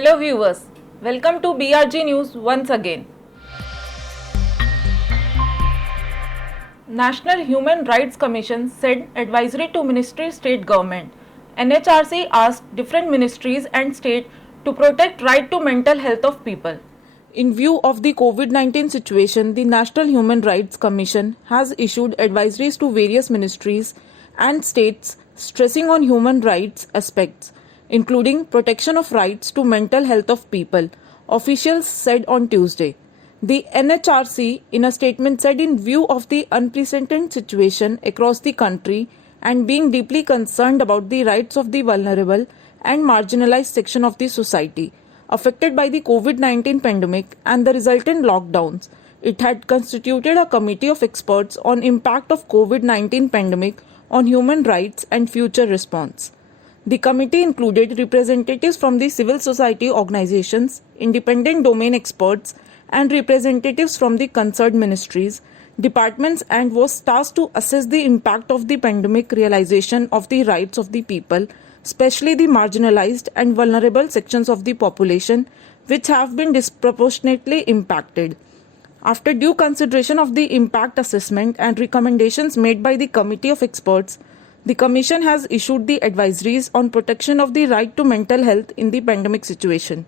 Hello viewers, welcome to BRG News once again. National Human Rights Commission sent advisory to Ministry State Government. NHRC asked different ministries and state to protect right to mental health of people. In view of the COVID-19 situation, the National Human Rights Commission has issued advisories to various ministries and states stressing on human rights aspects, including protection of rights to mental health of people, officials said on Tuesday. The NHRC, in a statement, said in view of the unprecedented situation across the country and being deeply concerned about the rights of the vulnerable and marginalized section of the society affected by the COVID-19 pandemic and the resultant lockdowns, it had constituted a committee of experts on impact of COVID-19 pandemic on human rights and future response. The committee included representatives from the civil society organizations, independent domain experts, and representatives from the concerned ministries, departments, and was tasked to assess the impact of the pandemic realization of the rights of the people, especially the marginalized and vulnerable sections of the population which have been disproportionately impacted. After due consideration of the impact assessment and recommendations made by the committee of experts, the Commission has issued the advisories on protection of the right to mental health in the pandemic situation.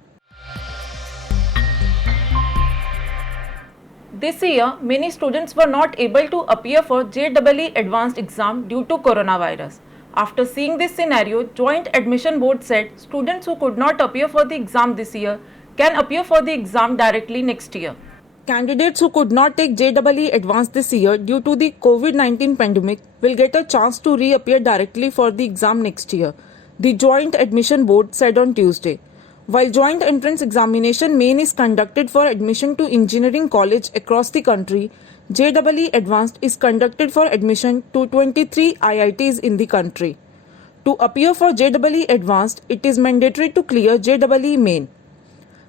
This year, many students were not able to appear for JEE Advanced exam due to coronavirus. After seeing this scenario, Joint Admission Board said students who could not appear for the exam this year can appear for the exam directly next year. Candidates who could not take JEE Advanced this year due to the COVID-19 pandemic will get a chance to reappear directly for the exam next year, the Joint Admission Board said on Tuesday. While joint entrance examination main is conducted for admission to engineering college across the country, JEE Advanced is conducted for admission to 23 IITs in the country. To appear for JEE Advanced, it is mandatory to clear JEE Main.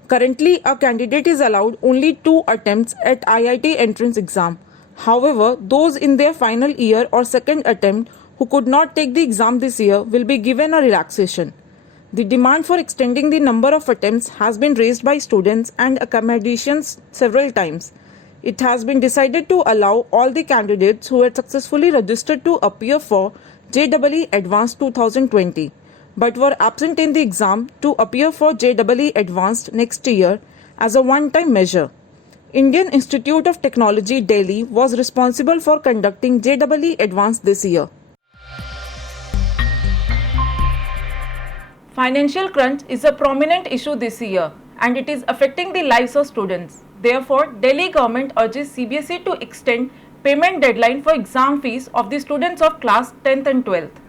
Currently, a candidate is allowed only 2 attempts at IIT entrance exam. However, those in their final year or second attempt who could not take the exam this year will be given a relaxation. The demand for extending the number of attempts has been raised by students and academicians several times. It has been decided to allow all the candidates who had successfully registered to appear for JEE Advanced 2020 but were absent in the exam to appear for JEE Advanced next year as a one-time measure. Indian Institute of Technology, Delhi was responsible for conducting JEE Advanced this year. Financial crunch is a prominent issue this year and it is affecting the lives of students. Therefore, Delhi government urges CBSE to extend payment deadline for exam fees of the students of class 10th and 12th.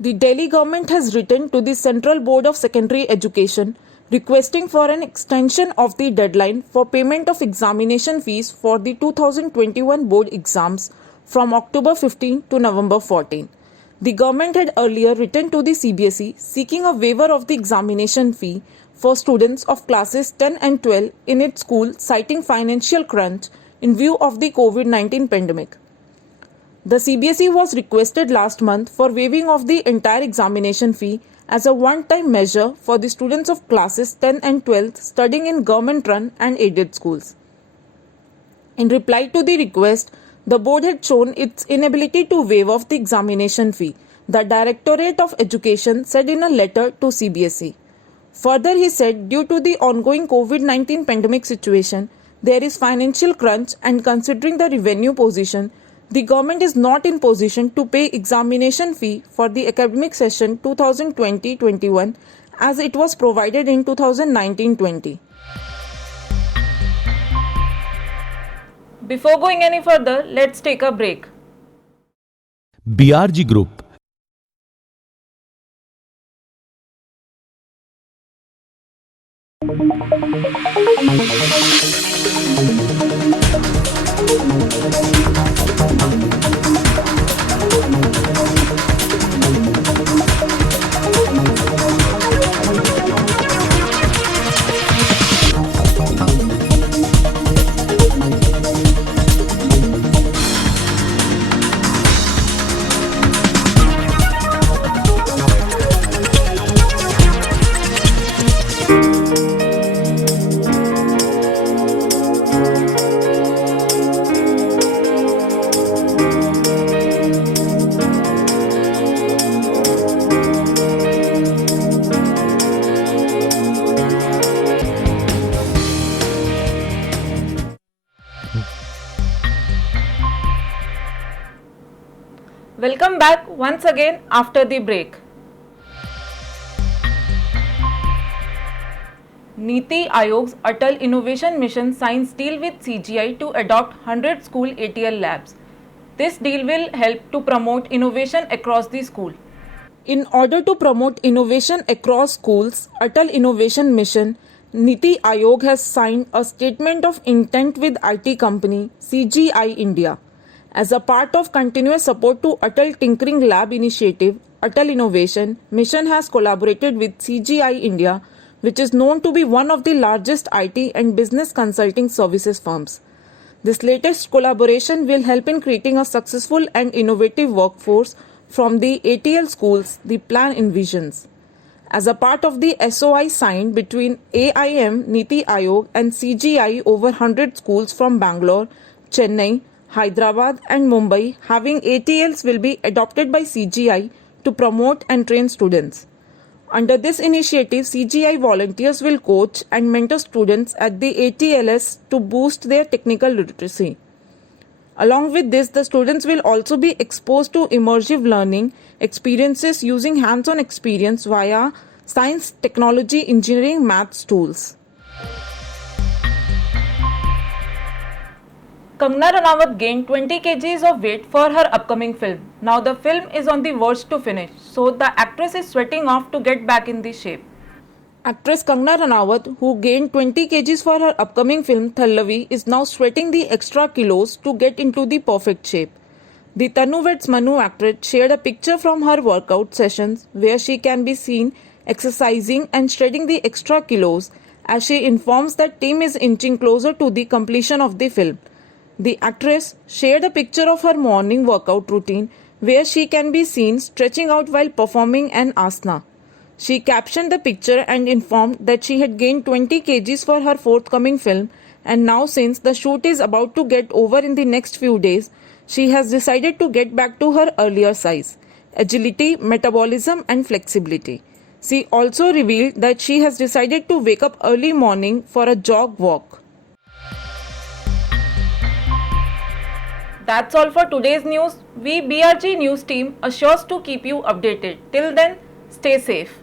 The Delhi government has written to the Central Board of Secondary Education requesting for an extension of the deadline for payment of examination fees for the 2021 board exams from October 15 to November 14. The government had earlier written to the CBSE seeking a waiver of the examination fee for students of classes 10 and 12 in its school, citing financial crunch in view of the COVID-19 pandemic. The CBSE was requested last month for waiving of the entire examination fee as a one-time measure for the students of classes 10 and 12 studying in government-run and aided schools. In reply to the request, the board had shown its inability to waive off the examination fee, the Directorate of Education said in a letter to CBSE. Further, he said, due to the ongoing COVID-19 pandemic situation, there is financial crunch and considering the revenue position, the government is not in position to pay examination fee for the academic session 2020-21 as it was provided in 2019-20. Before going any further, let's take a break. BRG Group. once again after the break. Niti Aayog's Atal Innovation Mission signs deal with CGI to adopt 100 school ATL labs. This deal will help to promote innovation across the school. In order to promote innovation across schools, Atal Innovation Mission, Niti Aayog has signed a statement of intent with IT company CGI India. As a part of continuous support to Atal Tinkering Lab initiative, Atal Innovation Mission has collaborated with CGI India, which is known to be one of the largest IT and business consulting services firms. This latest collaboration will help in creating a successful and innovative workforce from the ATL schools the plan envisions. As a part of the SOI signed between AIM, Niti Aayog and CGI, over 100 schools from Bangalore, Chennai, Hyderabad and Mumbai having ATLs will be adopted by CGI to promote and train students. Under this initiative, CGI volunteers will coach and mentor students at the ATLS to boost their technical literacy. Along with this, the students will also be exposed to immersive learning experiences using hands-on experience via science, technology, engineering, maths tools. Kangana Ranaut gained 20 kgs of weight for her upcoming film. Now the film is on the verge to finish, so the actress is sweating off to get back in the shape. Actress Kangana Ranaut, who gained 20 kgs for her upcoming film Thallavi, is now sweating the extra kilos to get into the perfect shape. The Tanu Vets Manu actress shared a picture from her workout sessions where she can be seen exercising and shredding the extra kilos, as she informs that team is inching closer to the completion of the film. The actress shared a picture of her morning workout routine where she can be seen stretching out while performing an asana. She captioned the picture and informed that she had gained 20 kgs for her forthcoming film, and now since the shoot is about to get over in the next few days, she has decided to get back to her earlier size, agility, metabolism and flexibility. She also revealed that she has decided to wake up early morning for a jog walk. That's all for today's news. We BRG News team assures to keep you updated. Till then, stay safe.